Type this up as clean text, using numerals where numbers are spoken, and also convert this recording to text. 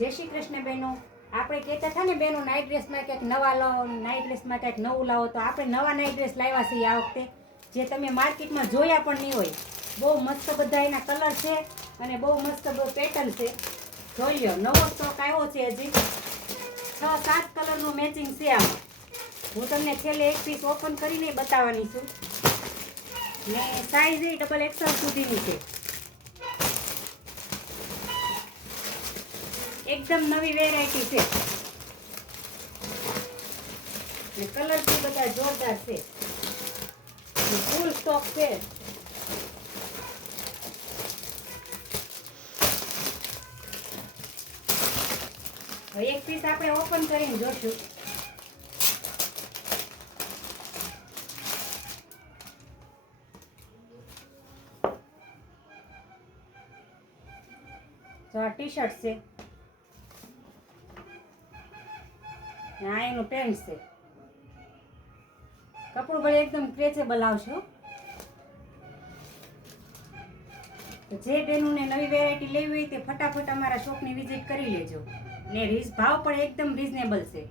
જય શ્રી કૃષ્ણ બહેનો. આપણે કહેતા હતા ને બહેનો નાઇટ ડ્રેસમાં કંઈક નવા લાવો, નાઇટ ડ્રેસમાં કંઈક નવું લાવો, તો આપણે નવા નાઇટ ડ્રેસ લાવ્યા છીએ આ વખતે, જે તમે માર્કેટમાં જોયા પણ નહીં હોય. બહુ મસ્ત બધા એના કલર છે અને બહુ મસ્ત પેટર્ન છે. જોઈ લો, નવો સ્ટોક આવ્યો છે. હજી 6-7 કલરનું મેચિંગ છે આમાં. હું તમને છેલ્લે એક પીસ ઓપન કરીને બતાવવાની છું. ને સાઈઝ એ XXL સુધીની છે. એકદમ નવી વેરાયટી છે ને કલર થી બધા જોરદાર છે. ફૂલ સ્ટોક છે. એક પીસ આપણે ઓપન કરીને જોશું. તો આ ટી શર્ટ છે, આ એનું પેન્ટ છે. કપડું પણ એકદમ સ્ટ્રેચેબલ આવશે. જે બહેનોને નવી વેરાયટી લેવી હોય તે ફટાફટ અમારા શોપની વિઝિટ કરી લેજો. ને ભાવ પણ એકદમ રીઝનેબલ છે.